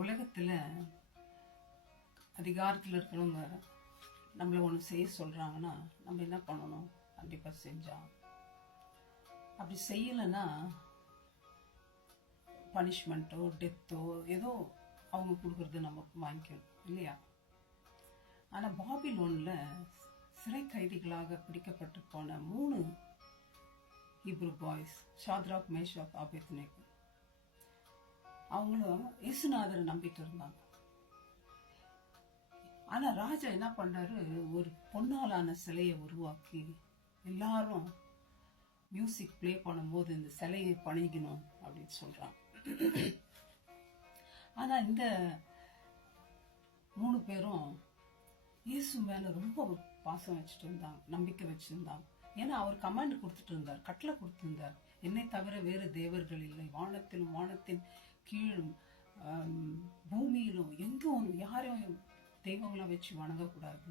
உலகத்துல அதிகாரத்துல இருக்கிறவங்க நம்மள ஒண்ணு செய்ய சொல்றாங்கன்னா நம்ம என்ன பண்ணணும்? கண்டிப்பா செஞ்சா. அப்படி செய்யலைன்னா பனிஷ்மெண்ட்டோ டெத்தோ ஏதோ அவங்க கொடுக்கறது நமக்கு வாங்கிக்கணும் இல்லையா? ஆனா பாபிலோன்ல சிறை கைதிகளாக பிடிக்கப்பட்டு போன 3 Hebrew boys, Shadrach, Meshach, Abednego, அவங்களும் இயேசுநாதரை நம்பிட்டு இருந்தாங்க. ஆனா ராஜா என்ன பண்றாரு, ஒரு பொன்னாலான சிலையை உருவாக்கி எல்லாரும் மியூசிக் பிளே பண்ணும்போது இந்த சிலையை பணிக்கணும் அப்படின்னு சொல்றாங்க. ஆனா இந்த 3 பேரும் இயேசு மேல ரொம்ப பாசம் வச்சுட்டு இருந்தாங்க, நம்பிக்கை வச்சிருந்தாங்க. ஏன்னா அவர் கமாண்ட் கொடுத்துட்டு இருந்தார், கட்டளை கொடுத்திருந்தார், என்னை தவிர வேறு தேவர்கள் இல்லை, வானத்திலும் வானத்தின் கீழும் பூமியிலும் எங்கும் யாரையும் தெய்வங்களை வச்சு வணங்கக்கூடாது,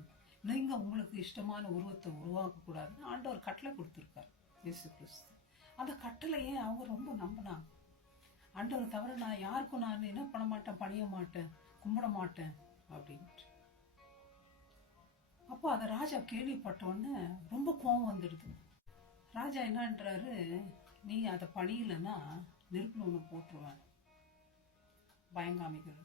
நீங்க உங்களுக்கு இஷ்டமான உருவத்தை உருவாக்க கூடாதுன்னு ஆண்டவர் கட்டளை கொடுத்திருக்கார் இயேசு கிறிஸ்து. அந்த கட்டளையே அவங்க ரொம்ப நம்பினாங்க. ஆண்டவர் தவிர நான் யாருக்கும் நான் என்ன பண்ண மாட்டேன், பணிய மாட்டேன், கும்பிட மாட்டேன் அப்படின்ட்டு. அப்போ அதை ராஜா கேள்விப்பட்ட உடனே ரொம்ப கோபம் வந்துடுது. ராஜா என்னன்றாரு, நீ அதை பணியலைன்னா நெருப்புல ஒண்ணு போட்டுருவேன், பயங்காமிகள்.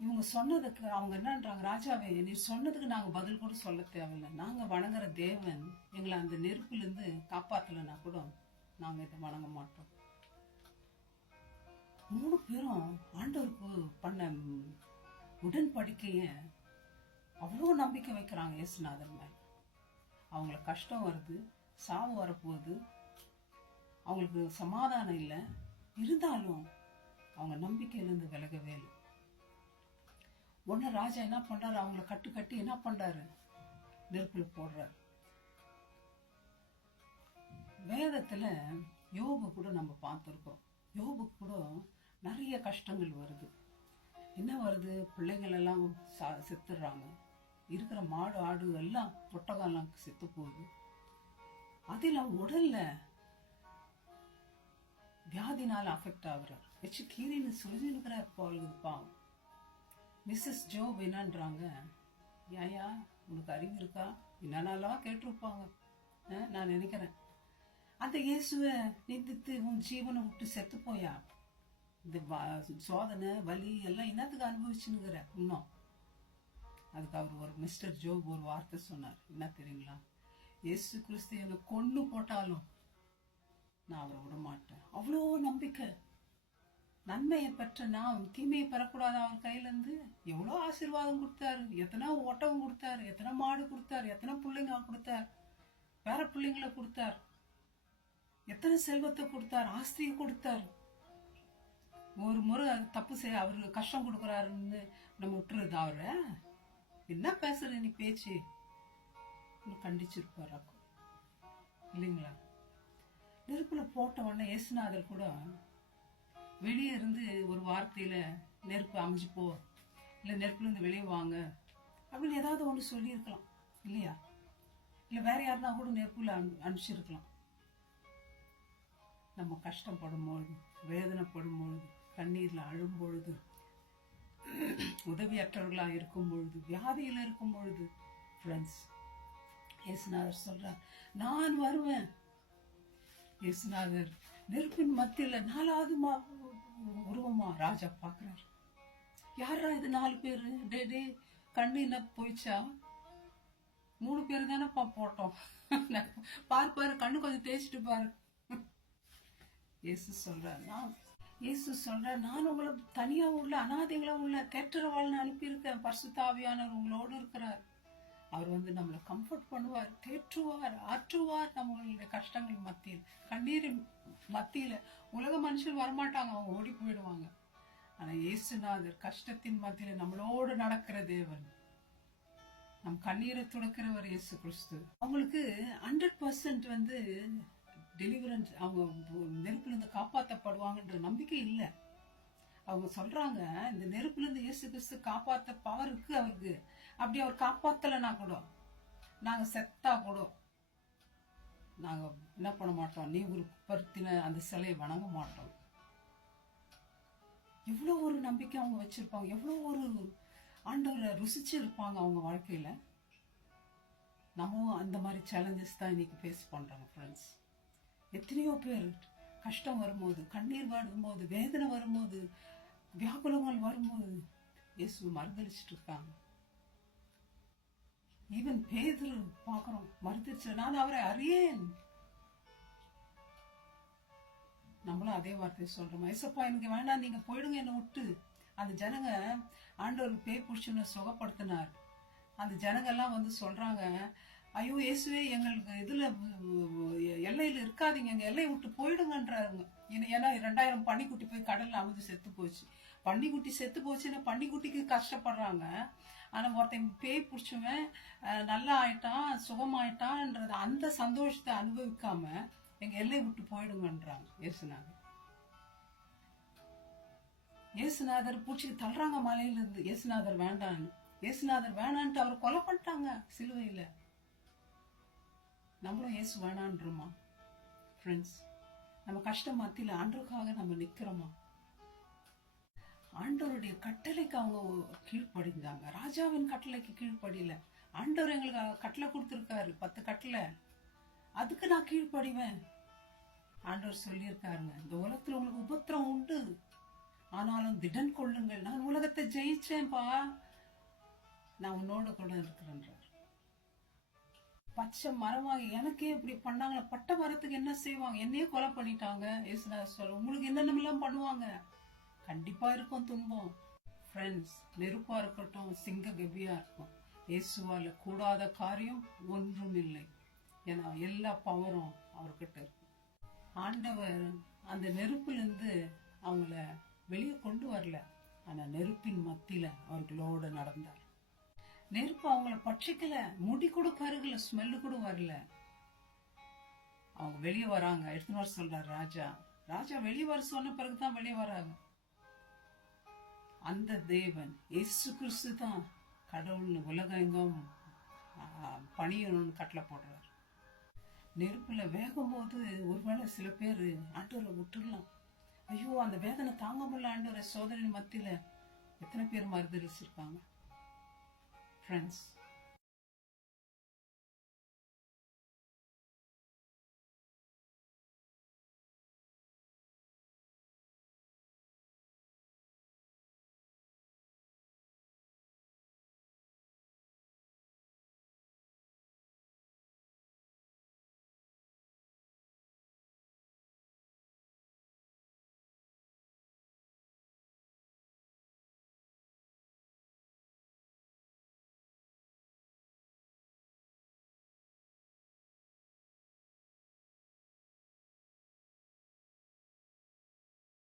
இவங்க சொன்னதுக்கு அவங்க என்னன்றாங்க, ராஜாவே நீ சொன்னதுக்கு நாங்க பதில் கூட சொல்ல தேவையில்லை, நாங்க வணங்குற தேவன் எங்களை அந்த நெருப்புல இருந்து காப்பாத்தலைன்னா கூட நாங்க இதை வணங்க மாட்டோம். 3 பேரும் ஆண்டவருக்கு பண்ண உடன்படிக்கைய அவ்வளோ நம்பிக்கை வைக்கிறாங்க இயேசுநாதர் மேல. அவங்களுக்கு கஷ்டம் வருது, சாவு வரப்போகுது, அவங்களுக்கு சமாதானம் இல்லை, இருந்தாலும் அவங்க நம்பிக்கையிலிருந்து விலகவே இல்லை. உடனே ராஜா என்ன பண்றாரு, அவங்கள கட்டு கட்டி என்ன பண்றாரு, நெருப்புல போடுறாரு. வேதத்துல யோபு கூட நம்ம பார்த்திருக்கோம். யோபு கூட நிறைய கஷ்டங்கள் வருது. என்ன வருது, பிள்ளைகள் எல்லாம் செத்துடுறாங்க, இருக்கிற மாடு ஆடு எல்லாம் பொட்டகாலம் செத்து போகுது. அதில் உடல்ல வியாதினால அஃபெக்ட் ஆகுறாரு, வச்சு கீரின்னு சொல்லிருக்கிறார் போகுது பாவம். மிஸ்ஸஸ் ஜோப் என்னன்றாங்க, ஏயா உனக்கு அறிவு இருக்கா, என்னன்னாலாம் கேட்டிருப்பாங்க. நான் நினைக்கிறேன், அந்த இயேசுவை நிந்தித்து உன் ஜீவனை விட்டு செத்து போயா, இந்த சோதனை வலி எல்லாம் என்னத்துக்கு அனுபவிச்சுன்னுங்கிற இன்னும். அதுக்கு அவர் ஒரு மிஸ்டர் ஜோப் ஒரு வார்த்தை சொன்னார், என்ன தெரியுங்களா, இயேசு கிறிஸ்து என்னை கொன்னு போட்டாலும் நான் அவரை விட மாட்டேன். அவ்வளோ நம்பிக்கை. நன்மையை பெற்ற நாம் தீமையை பெறக்கூடாது அவர் கையில இருந்து. எவ்வளோ ஆசீர்வாதம் கொடுத்தாரு, எத்தனை ஒட்டகம் கொடுத்தாரு, எத்தனை மாடு கொடுத்தாரு, எத்தனை பிள்ளைங்க கொடுத்தார், பேர பிள்ளைங்களை கொடுத்தார், எத்தனை செல்வத்தை கொடுத்தார், ஆஸ்தியை கொடுத்தார். ஒரு முறை தப்பு செய்ய அவருக்கு கஷ்டம் கொடுக்குறாருன்னு நம்ம விட்டுருது. அவரை என்ன பேசுற நீ பேச்சு கண்டிச்சிருப்பாரு இல்லைங்களா? நெருப்புல போட்ட உடனே இயேசுநாதர் கூட வெளியே இருந்து ஒரு வார்த்தையில நெருப்பு அமைஞ்சு போ, இல்ல நெருப்புல இருந்து வெளியே வாங்க அப்படின்னு ஏதாவது ஒண்ணு சொல்லி இருக்கலாம் இல்லையா? இல்ல வேற யாருன்னா கூட நெருப்புல அனுப்பிச்சிருக்கலாம். நம்ம கஷ்டப்படும் பொழுது, வேதனைப்படும் பொழுது, கண்ணீர்ல அழும் பொழுது, உதவியற்றவர்களா இருக்கும் பொழுது, வியாதியில இருக்கும் பொழுது, ஃப்ரெண்ட்ஸ், இயேசுநாதர் சொல்றார், நான் வருவேன். இயேசுநாதர் நெருப்பின் மத்தியில 4வது உருவமா ராஜா பாக்குறாரு. யாரா இது 4 பேரு? டே கண்ணு என்ன போயிச்சா? 3 பேரு தானேப்பா போட்டோம், பாரு கண்ணு கொஞ்சம் தேய்ச்சிட்டு பாரு. இயேசு சொல்ற, நான் உங்களை தனியா உள்ள அனாதைங்களா உள்ள தேற்றவாள்னு அனுப்பியிருக்கேன். பரிசுத்த ஆவியானவர் உங்களோடு இருக்கிறார். அவர் நம்மளை கம்ஃபர்ட் பண்ணுவார், தேற்றுவார், ஆற்றுவார். நம்மளுடைய கஷ்டங்கள் மத்தியில், கண்ணீரின் மத்தியில உலக மனுஷன் வரமாட்டாங்க, அவங்க ஓடி போயிடுவாங்க. ஆனா இயேசுநாதர் கஷ்டத்தின் மத்தியில நம்மளோடு நடக்கிற தேவன், நம் கண்ணீரை துடைக்கிறவர் இயேசு கிறிஸ்து. அவங்களுக்கு 100% டெலிவரன்ஸ், அவங்க நெருப்புல இருந்து காப்பாற்றப்படுவாங்கன்ற நம்பிக்கை இல்லை. அவங்க சொல்றாங்க, இந்த நெருப்புல இருந்து இயேசு கிறிஸ்து காப்பாத்த பவர் இருக்கு அவருக்கு. அப்படி அவர் காப்பாத்தலைன்னா கூட, நாங்க செத்தா கூட நாங்க என்ன பண்ண மாட்டோம், நீ உருப்படுத்தின அந்த சிலையை வணங்க மாட்டோம். எவ்வளோ ஒரு நம்பிக்கை அவங்க வச்சிருப்பாங்க, எவ்வளோ ஒரு ஆண்டவரை ருசிச்சு இருப்பாங்க அவங்க வாழ்க்கையில. நம்ம அந்த மாதிரி சேலஞ்சஸ் தான் இன்னைக்கு ஃபேஸ் பண்றாங்க ஃப்ரெண்ட்ஸ். எத்தனையோ பேர் கஷ்டம் வரும்போது, கண்ணீர் வரும்போது, வேதனை வரும்போது, வியாகுலங்கள் வரும்போது இயேசு மறுதளிச்சுட்டு இருக்காங்க. ஈவன் பேதுரு பாக்குறோம், மறுதளிச்சு நான் அவரை அறியேன். நம்மளும் அதே வார்த்தையை சொல்றோம், ஏசப்பா எனக்கு வேண்டாம், நீங்க போயிடுங்க என்னை விட்டு. அந்த ஜனங்க ஆண்டவர் பேய் பிடிச்சுன்னு சுகப்படுத்தினார். அந்த ஜனங்கள்லாம் வந்து சொல்றாங்க, ஐயோ இயேசுவே எங்களுக்கு இதுல எல்லையில இருக்காதீங்க, எங்க எல்லையை விட்டு போயிடுங்கன்றாங்க. ஏன்னா 2000 பன்னிக்குட்டி போய் கடல்ல அமுது செத்து போச்சு. பன்னிக்குட்டி செத்து போச்சுன்னா பன்னிக்குட்டிக்கு கஷ்டப்படுறாங்க. ஆனா ஒருத்தன் பேய் பிடிச்சவன் நல்லா ஆயிட்டான், சுகமாயிட்டான்ன்றது அந்த சந்தோஷத்தை அனுபவிக்காம எங்க எல்லையை விட்டு போயிடுங்கன்றாங்க இயேசுநாதர். இயேசுநாதர் பூச்சிக்கு தள்ளுறாங்க மலையில இருந்து. இயேசுநாதர் வேண்டான்னு, இயேசுநாதர் வேணான்ட்டு அவர் கொலை பண்ணிட்டாங்க சிலுவையில. நம்மளும் இயேசு வேணான்றோமா ஃப்ரெண்ட்ஸ்? நம்ம கஷ்டம் மத்தியில ஆண்டவருக்காக நம்ம நிக்கிறோமா? ஆண்டவருடைய கட்டளைக்கு அவங்க கீழ்ப்படிந்தாங்க. ராஜாவின் கட்டளைக்கு கீழ்ப்படியில. ஆண்டவர் எங்களுக்கு கட்டளை கொடுத்திருக்காரு, 10 கட்டளை. அதுக்கு நான் கீழ்ப்படிவேன். ஆண்டவர் சொல்லியிருக்காருங்க, இந்த உலகத்துல உங்களுக்கு உபத்திரம் உண்டு, ஆனாலும் திடன் கொள்ளுங்கள், நான் உலகத்தை ஜெயிச்சேன்பா, நான் உன்னோட கூட இருக்கிறேன்றார். பச்சை மரமாக எனக்கே இப்படி பண்ணாங்க, பட்ட மரத்துக்கு என்ன செய்வாங்க? என்னையே கொலை பண்ணிட்டாங்க. இயேசுநாதர் சொல்ல, உங்களுக்கு என்னென்னலாம் பண்ணுவாங்க? கண்டிப்பா இருக்கும் துன்பம் ஃப்ரெண்ட்ஸ். நெருப்பா இருக்கட்டும், சிங்க கபியா இருக்கும், இயேசுவால கூடாத காரியம் ஒன்றும் இல்லை. ஏன்னா எல்லா பவரும் அவர்கிட்ட இருக்கு. ஆண்டவர் அந்த நெருப்புல இருந்து அவங்கள வெளியே கொண்டு வரல, ஆனா நெருப்பின் மத்தியில அவர்களோட நடந்தார். நெருப்பு அவங்கள பட்சிக்கல, முடி கூட கருகல, ஸ்மெல்லு கூட வரல. அவங்க வெளியே வராங்க, எடுத்துன்னு வர சொல்றாரு ராஜா. ராஜா வெளியே வர சொன்ன பிறகுதான் வெளியே வராங்க. அந்த தேவன் இயேசு கிறிஸ்து தான் கடவுள்னு உலகம் எங்கும் பணியணும்னு கட்டளை போடுறாரு. நெருப்புல வேகும் போது ஒருவேளை சில பேர் ஆண்டவரை விட்டுடலாம். ஐயோ அந்த வேதனை தாங்க முடியல ஆண்டவரை, சோதனை மத்தியில எத்தனை பேர் மறுதளிச்சிருக்காங்க ஃப்ரெண்ட்ஸ்.